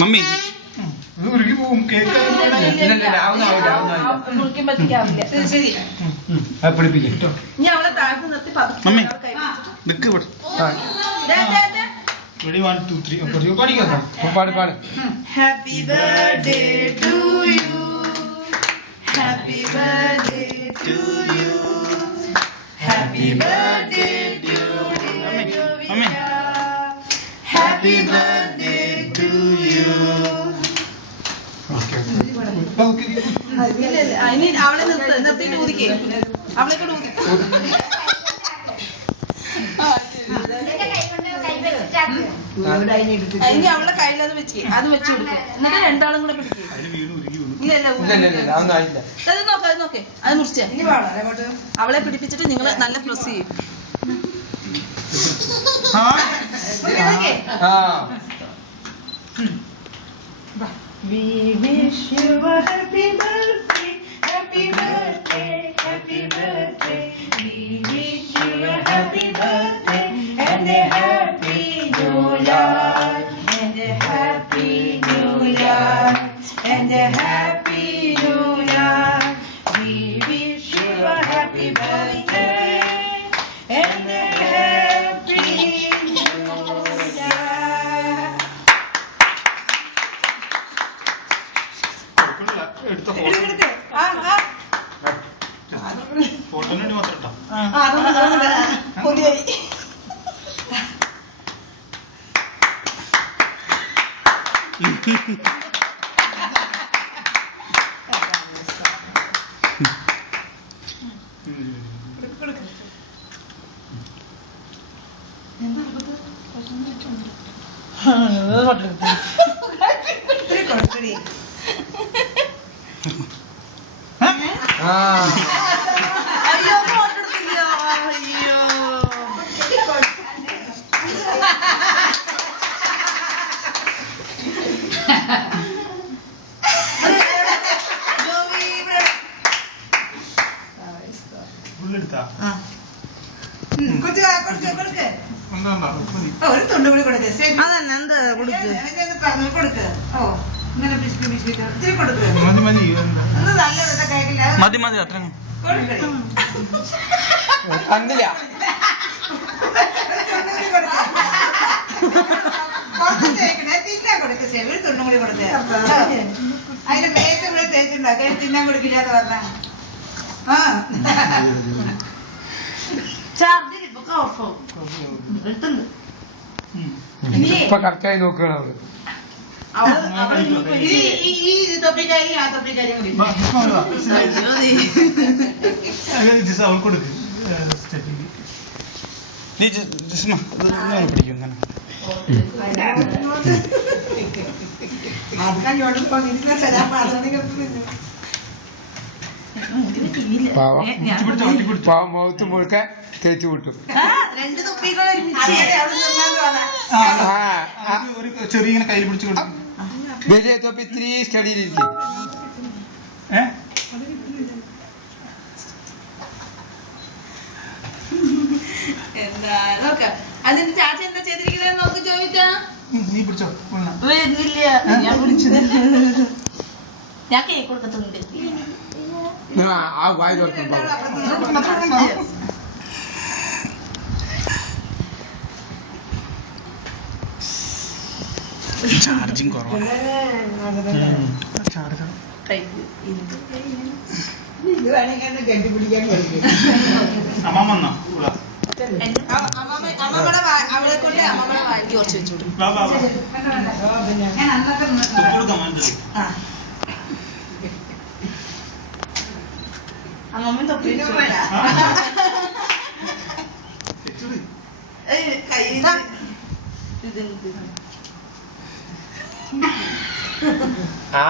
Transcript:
Mummy Happy birthday to you. Happy birthday to you. Happy birthday to you. Happy birthday to you. ഇനി അവളെ നിർത്തിട്ട് ഊതിക്കേ അവളെ കൂടെ ഊതി ഇനി അവളുടെ കയ്യിൽ അത് വെച്ച് കൊടുക്കും എന്നിട്ട് രണ്ടാളും കൂടെ പിടിക്കും അത് നോക്കെ അത് മുറിച്ച അവളെ പിടിപ്പിച്ചിട്ട് നിങ്ങൾ നല്ല പ്രസ് ചെയ്യും We wish you a happy birthday, happy birthday, happy birthday. We wish you a happy birthday and a happy new year, and a happy new year, and a happy new year. We wish you a happy birthday and a happy new year. അയ്യോ ഫോട്ടെടുത്തില്ല അയ്യോ ഒരു തൊണ്ട് കൂടി കൊടുക്ക് അതന്നെ എന്താ കൊടുക്ക് കൊടുക്ക് ഓ ഇങ്ങനെ ബിസ്കി ഇത്തിരി കൊടുക്ക് നല്ല കഴിക്കില്ല മതി മതി അത്ര കണ്ടില്ല തിന്നാൻ കൊടുക്ക് ഒരു തൊണ്ടും കൂടി കൊടുക്ക് അതിന്റെ മേത്ത് കൂടെ തേച്ചുണ്ടാക്കി തിന്നാൻ കൊടുക്കില്ലാന്ന് പറഞ്ഞ ചാർജ് കറക്റ്റായി നോക്കണം ഈ തൊപ്പിക്കാരി ആ തൊപ്പിക്കാരിയും കൂടി കൊടുക്ക് നീ പിടിക്കും പാവം മുഖത്ത് മുഴുക്ക തേച്ചു വിട്ടു രണ്ട് തൊപ്പികൾ ചെറിയ കയ്യിൽ പിടിച്ചു കൊടുക്കും വലിയ തൊപ്പി ഇത്തിരി സ്റ്റഡിയിലിരിക്കും എന്താ നോക്ക അതിന്റെ ചാച്ച എന്താ ചെയ്തിരിക്കുന്നത് നോക്ക് ചോദിച്ചാ നീ പിടിച്ചോ വരുന്നില്ല ഞാൻ പിടിച്ചത് ഞാൻ കേക്ക് കൊടുക്കത്തുണ്ട് ആ വായി തുറക്കുമ്പോ ചാർജിങ് കുറവാണ് അമ്മ അവളെ കൊണ്ട് അമ്മമ്മടെ വായിക്ക് കുറച്ച് വെച്ചു അമ്മമ്മ തൊപ്പി ആ